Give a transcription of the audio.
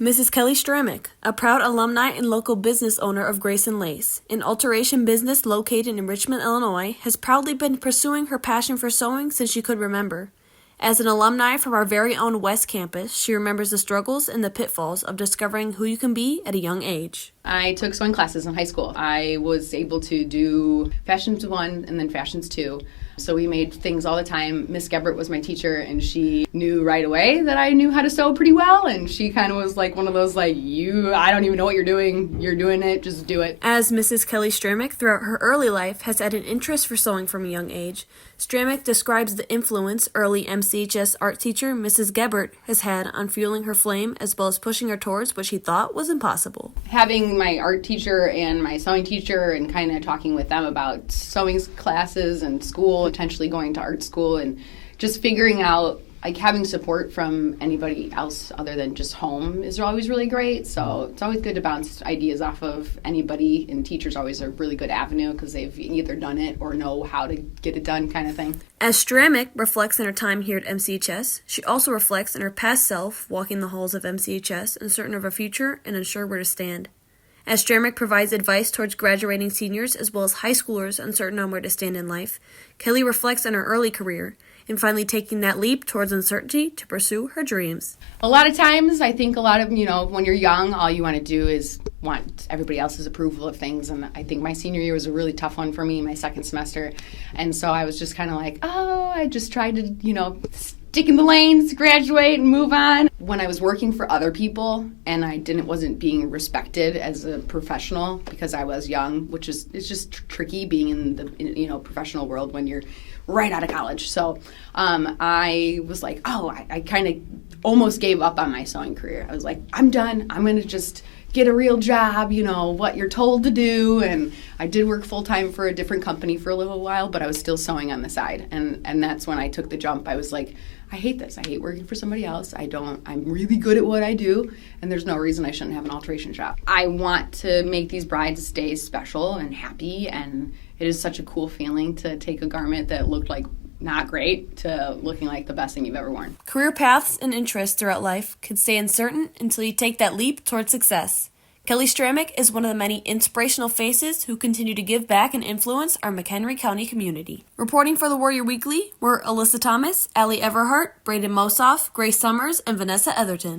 Mrs. Kelly Szramek, a proud alumni and local business owner of Grace and Lace, an alteration business located in Richmond, Illinois, has proudly been pursuing her passion for sewing since she could remember. As an alumni from our very own West Campus, she remembers the struggles and the pitfalls of discovering who you can be at a young age. I took sewing classes in high school. I was able to do Fashions 1 and then Fashions 2. So we made things all the time. Miss Gebert was my teacher, and she knew right away that I knew how to sew pretty well, and she kind of was like one of those I don't even know what you're doing. You're doing it, just do it. As Mrs. Kelly Szramek throughout her early life has had an interest for sewing from a young age, Szramek describes the influence early MCHS art teacher Mrs. Gebert has had on fueling her flame as well as pushing her towards what she thought was impossible. Having my art teacher and my sewing teacher and kind of talking with them about sewing classes and school, potentially going to art school, and just figuring out, having support from anybody else other than just home is always really great. So it's always good to bounce ideas off of anybody, and teachers always a really good avenue because they've either done it or know how to get it done kind of thing. As Szramek reflects on her time here at MCHS, she also reflects on her past self walking the halls of MCHS uncertain of her future and unsure where to stand. As Szramek provides advice towards graduating seniors as well as high schoolers uncertain on where to stand in life, Kelly reflects on her early career and finally taking that leap towards uncertainty to pursue her dreams. A lot of times, I think when you're young, all you want to do is want everybody else's approval of things. And I think my senior year was a really tough one for me, my second semester. And so I was just kind of I just tried to, stick in the lanes, graduate, and move on. When I was working for other people and I wasn't being respected as a professional because I was young, it's just tricky being in the professional world when you're right out of college. So I was I kind of almost gave up on my sewing career. I was like, I'm done. I'm going to just get a real job, what you're told to do. And I did work full-time for a different company for a little while, but I was still sewing on the side. And that's when I took the jump. I was like, I hate this. I hate working for somebody else. I'm really good at what I do, and there's no reason I shouldn't have an alteration shop. I want to make these brides' days special and happy, and it is such a cool feeling to take a garment that looked like not great to looking like the best thing you've ever worn. Career paths and interests throughout life could stay uncertain until you take that leap towards success. Kelly Szramek is one of the many inspirational faces who continue to give back and influence our McHenry County community. Reporting for the Warrior Weekly were Alyssa Thomas, Allie Everhart, Braden Mosoff, Grace Summers, and Vanessa Etherton.